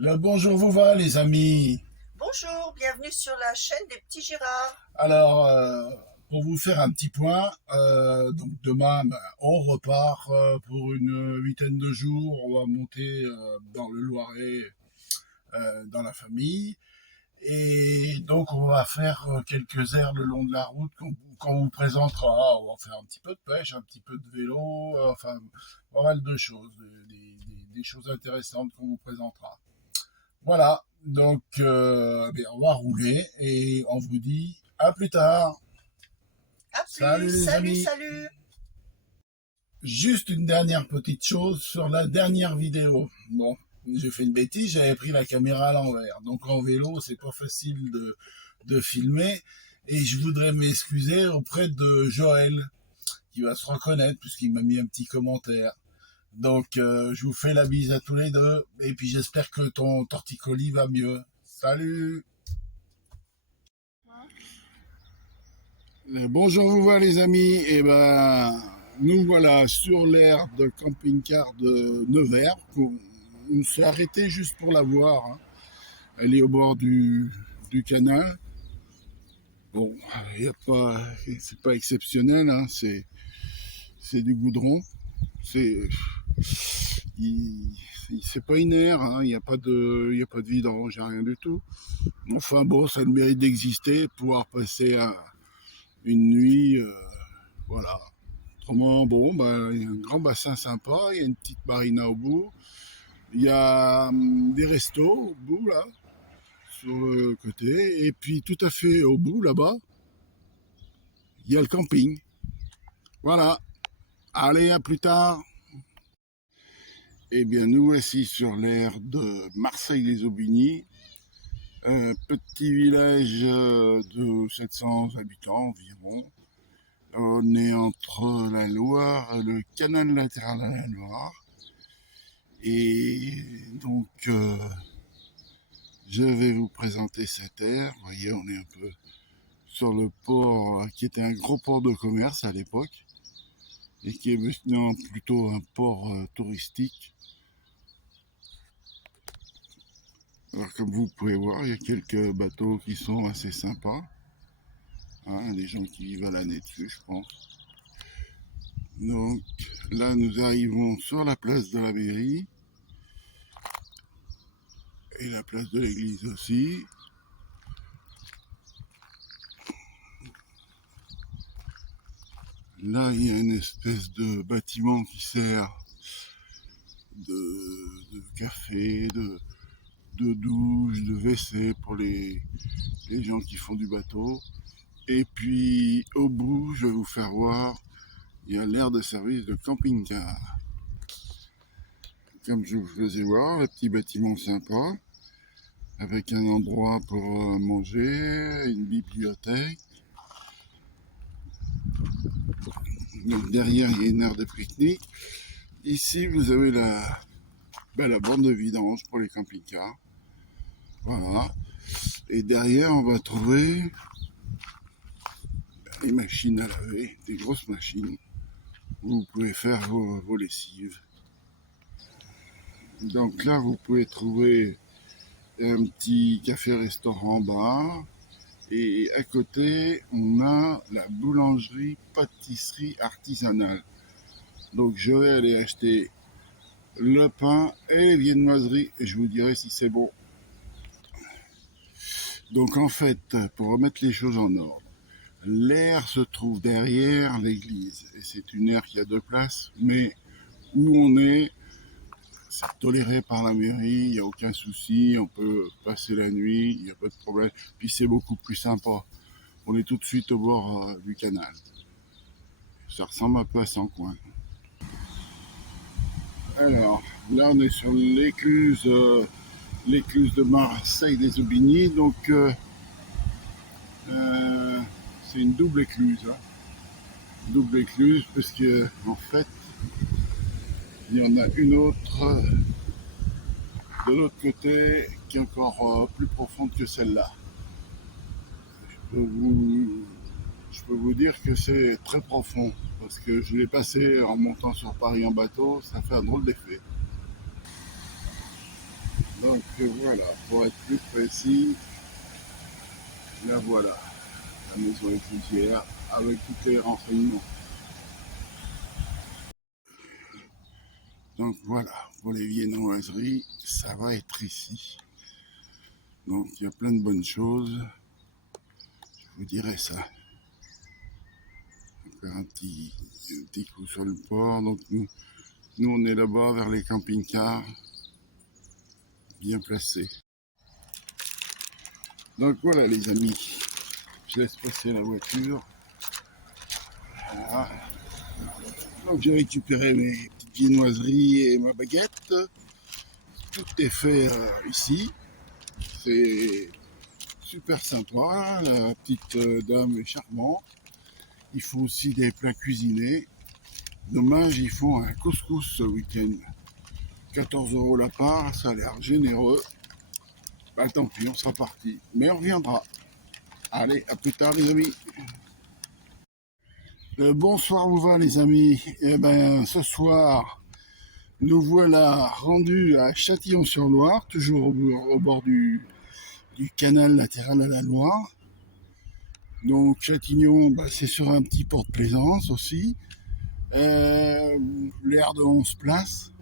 Le bonjour vous va, les amis. Bonjour, bienvenue sur la chaîne des petits Girards. Alors, pour vous faire un petit point, donc demain, on repart pour une huitaine de jours. On va monter dans le Loiret, dans la famille. Et donc, on va faire quelques aires le long de la route qu'on vous présentera. On va faire un petit peu de pêche, un petit peu de vélo, enfin, pas mal de choses, des choses intéressantes qu'on vous présentera. Voilà, donc on va rouler et on vous dit à plus tard. À plus, Salut les salut, amis. salut. Juste une dernière petite chose sur la dernière vidéo. Bon, j'ai fait une bêtise, j'avais pris la caméra à l'envers. Donc en vélo, c'est pas facile de filmer. Et je voudrais m'excuser auprès de Joël, qui va se reconnaître puisqu'il m'a mis un petit commentaire. Donc je vous fais la bise à tous les deux. Et puis j'espère que ton torticolis va mieux. Salut. Bonjour vous voilà les amis, et ben nous voilà sur l'aire de camping-car de Nevers. On s'est arrêté juste pour la voir, hein. Elle est au bord du canal. Bon, y a pas, c'est pas exceptionnel, hein. C'est du goudron. C'est c'est pas une aire, hein. Il y a pas de vidange, rien du tout. Enfin bon, ça a le mérite d'exister, pouvoir passer une nuit, voilà. Autrement, bon, il y a un grand bassin sympa, il y a une petite marina au bout, il y a des restos au bout, là, sur le côté, et puis tout à fait au bout, là-bas, il y a le camping. Voilà. Allez, à plus tard. Eh bien, nous voici sur l'aire de Marseille-les-Aubigny, un petit village de 700 habitants environ. On est entre la Loire et le canal latéral à la Loire. Et donc, je vais vous présenter cette aire. Vous voyez, on est un peu sur le port qui était un gros port de commerce à l'époque et qui est maintenant plutôt un port touristique. Alors, comme vous pouvez voir, il y a quelques bateaux qui sont assez sympas. Hein, des gens qui vivent à l'année dessus, je pense. Donc, là, nous arrivons sur la place de la mairie et la place de l'église aussi. Là, il y a une espèce de bâtiment qui sert de café, de douche, de WC pour les gens qui font du bateau. Et puis, au bout, je vais vous faire voir, il y a l'aire de service de camping-car. Comme je vous faisais voir, le petit bâtiment sympa, avec un endroit pour manger, une bibliothèque. Donc derrière, il y a une aire de pique-nique. Ici, vous avez la bande de vidange pour les camping-cars. Voilà. Et derrière, on va trouver les machines à laver, des grosses machines où vous pouvez faire vos lessives. Donc là, vous pouvez trouver un petit café-restaurant bar. Et à côté, on a la boulangerie-pâtisserie artisanale. Donc je vais aller acheter le pain et les viennoiseries et je vous dirai si c'est bon. Donc en fait, pour remettre les choses en ordre, l'aire se trouve derrière l'église et c'est une aire qui a deux places, mais où on est, c'est toléré par la mairie, il n'y a aucun souci, on peut passer la nuit, il n'y a pas de problème. Puis c'est beaucoup plus sympa. On est tout de suite au bord du canal. Ça ressemble un peu à Sancoin. Alors, là on est sur l'écluse de Marseille des Aubigny, donc c'est une double écluse. Hein. Double écluse, parce que en fait, il y en a une autre de l'autre côté qui est encore plus profonde que celle-là. Je peux vous, je peux vous dire que c'est très profond, parce que je l'ai passé en montant sur Paris en bateau, ça fait un drôle d'effet. Donc voilà, pour être plus précis, là voilà, la maison réfugiaire avec tous les renseignements. Donc voilà, pour les viennoiseries, ça va être ici. Donc il y a plein de bonnes choses, je vous dirai ça. On va faire un petit coup sur le port. Donc nous on est là-bas vers les camping-cars, bien placés. Donc voilà les amis, je laisse passer la voiture. Voilà. Donc j'ai récupéré mes petites viennoiseries et ma baguette. Tout est fait ici. C'est super sympa. La petite dame est charmante. Ils font aussi des plats cuisinés. Dommage, ils font un couscous ce week-end. 14 € la part, ça a l'air généreux. Bah tant pis, on sera parti. Mais on reviendra. Allez, à plus tard les amis. Bonsoir vous va les amis. Eh ben ce soir, nous voilà rendus à Châtillon-sur-Loire, toujours au bord du canal latéral à la Loire. Donc Châtillon, bah, c'est sur un petit port de plaisance aussi. L'air de 11 places,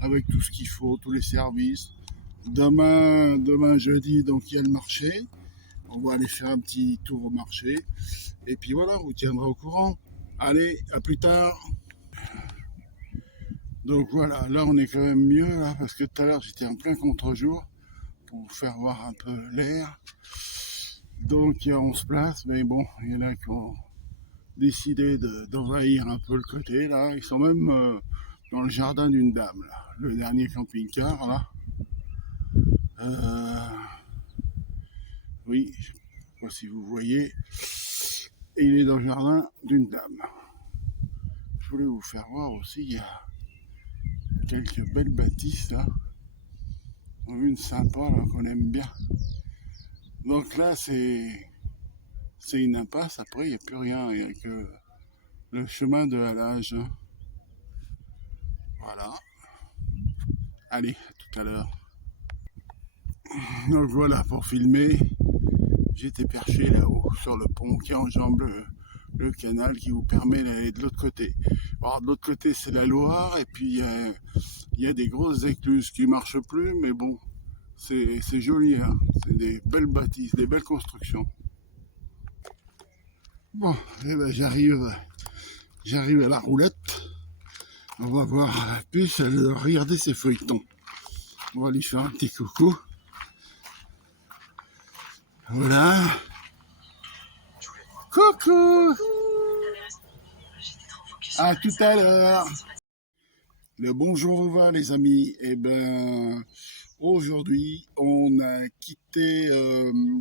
avec tout ce qu'il faut, tous les services. Demain jeudi, donc il y a le marché. On va aller faire un petit tour au marché. Et puis voilà, on vous tiendra au courant. Allez, à plus tard. Donc voilà, là on est quand même mieux là, parce que tout à l'heure j'étais en plein contre-jour pour vous faire voir un peu l'air. Donc il y a 11 places, mais bon, il y en a qui ont décidé d'envahir un peu le côté là. Ils sont même dans le jardin d'une dame là, le dernier camping-car là. Oui, je ne sais pas si vous voyez, il est dans le jardin d'une dame. Je voulais vous faire voir aussi, il y a quelques belles bâtisses là. Une sympa là, qu'on aime bien. Donc là c'est une impasse, après il n'y a plus rien, il n'y a que le chemin de halage. Voilà. Allez, à tout à l'heure. Donc voilà, pour filmer, j'étais perché là-haut sur le pont qui enjambe le canal qui vous permet d'aller de l'autre côté. Alors de l'autre côté c'est la Loire et puis il y a des grosses écluses qui ne marchent plus, mais bon, c'est joli, hein. C'est des belles bâtisses, des belles constructions. Bon, eh ben, j'arrive à la roulette. On va voir la puce, elle doit regarder ses feuilletons. On va lui faire un petit coucou. Voilà. Coucou. À tout à l'heure. Le bonjour vous va les amis. Eh ben aujourd'hui on a quitté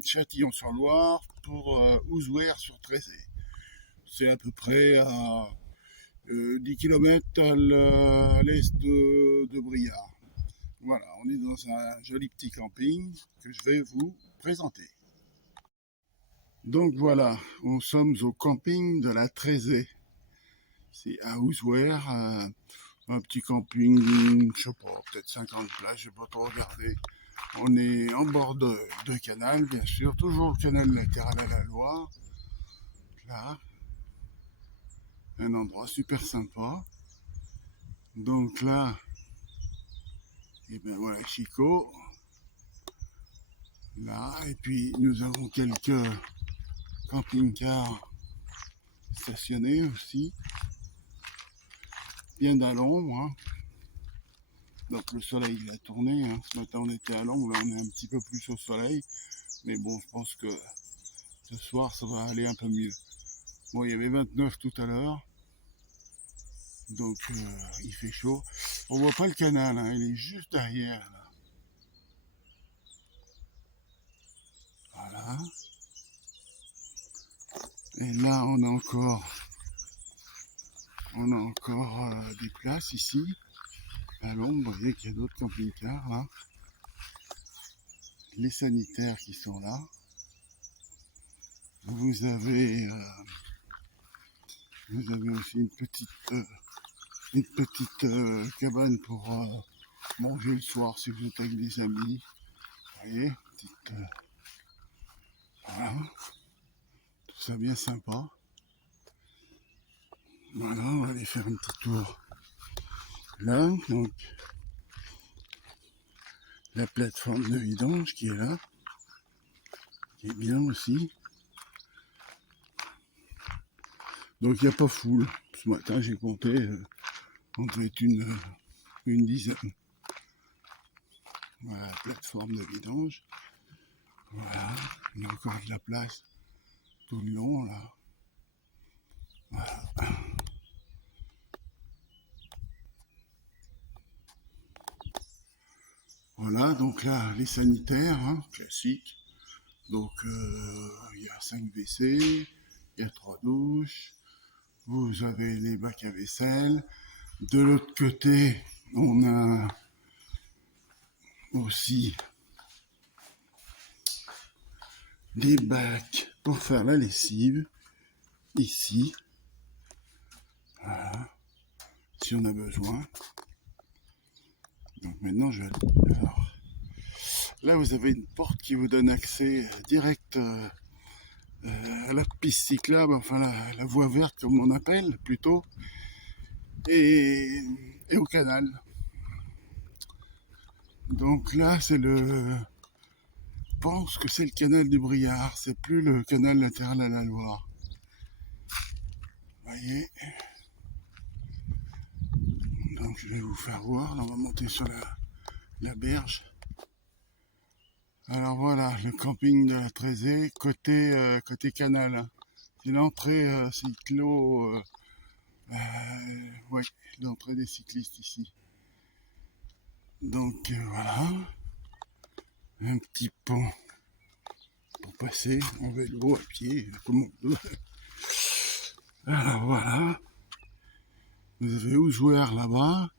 Châtillon-sur-Loire pour Ouzouer-sur-Trézé. C'est à peu près à 10 km à l'est de Briard. Voilà, on est dans un joli petit camping que je vais vous présenter. Donc voilà, nous sommes au camping de la Trézé. C'est à Ouzouer, un petit camping, je sais pas, peut-être 50 places, je n'ai pas trop regardé. On est en bord de canal, bien sûr, toujours le canal latéral à la Loire. Là, un endroit super sympa. Donc là, et ben voilà Chico. Là, et puis nous avons quelques camping-cars stationnés aussi. Bien à l'ombre. Hein. Donc le soleil il a tourné. Hein. Ce matin on était à l'ombre, là on est un petit peu plus au soleil. Mais bon, je pense que ce soir ça va aller un peu mieux. Bon, il y avait 29 tout à l'heure. Donc il fait chaud. On voit pas le canal, hein, il est juste derrière là. Voilà. Et là on a encore des places ici. À l'ombre, vous voyez qu'il y a d'autres camping-cars là. Les sanitaires qui sont là. Vous avez aussi une petite cabane pour manger le soir si vous êtes avec des amis. Vous voyez, petite, voilà, tout ça bien sympa. Voilà, on va aller faire un petit tour là. Donc, la plateforme de vidange qui est là, qui est bien aussi. Donc il n'y a pas foule. Ce matin j'ai compté, on devait être une dizaine. Voilà la plateforme de vidange. Voilà, il y a encore de la place tout le long là. Voilà. Voilà, donc là les sanitaires, hein, classiques. Donc il y a 5 WC, il y a 3 douches, vous avez les bacs à vaisselle. De l'autre côté, on a aussi des bacs pour faire la lessive, ici, voilà, si on a besoin. Donc maintenant, je vais... Alors, là, vous avez une porte qui vous donne accès direct à la piste cyclable, enfin la voie verte, comme on appelle, plutôt, et au canal. Donc là, c'est le... Je pense que c'est le canal du Briard, c'est plus le canal latéral à la Loire. Vous voyez? Donc je vais vous faire voir, là on va monter sur la berge. Alors voilà, le camping de la Trézée, côté canal. C'est l'entrée cyclo, ouais, l'entrée des cyclistes ici. Donc voilà, un petit pont pour passer en vélo, à pied, comme on veut. Alors voilà, vous avez Ouzouer là-bas,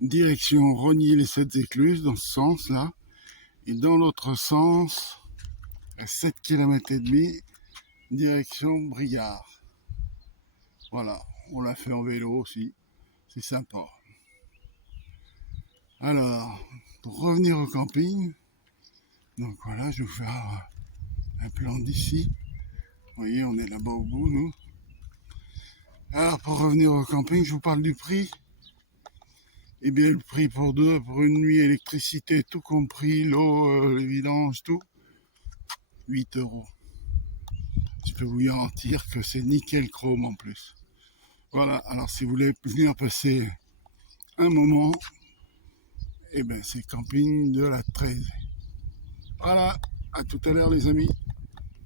direction Rogny-les-Sept-Écluses, dans ce sens-là. Et dans l'autre sens, à 7 km et demi, direction Briard. Voilà, on l'a fait en vélo aussi, c'est sympa. Alors, pour revenir au camping, donc voilà, je vais vous faire un plan d'ici. Vous voyez, on est là-bas au bout, nous. Alors, pour revenir au camping, je vous parle du prix. Eh bien, le prix pour deux, pour une nuit, électricité, tout compris, l'eau, les vidanges, tout, 8 €. Je peux vous garantir que c'est nickel chrome en plus. Voilà, alors si vous voulez venir passer un moment, eh bien c'est camping de la 13. Voilà, à tout à l'heure les amis.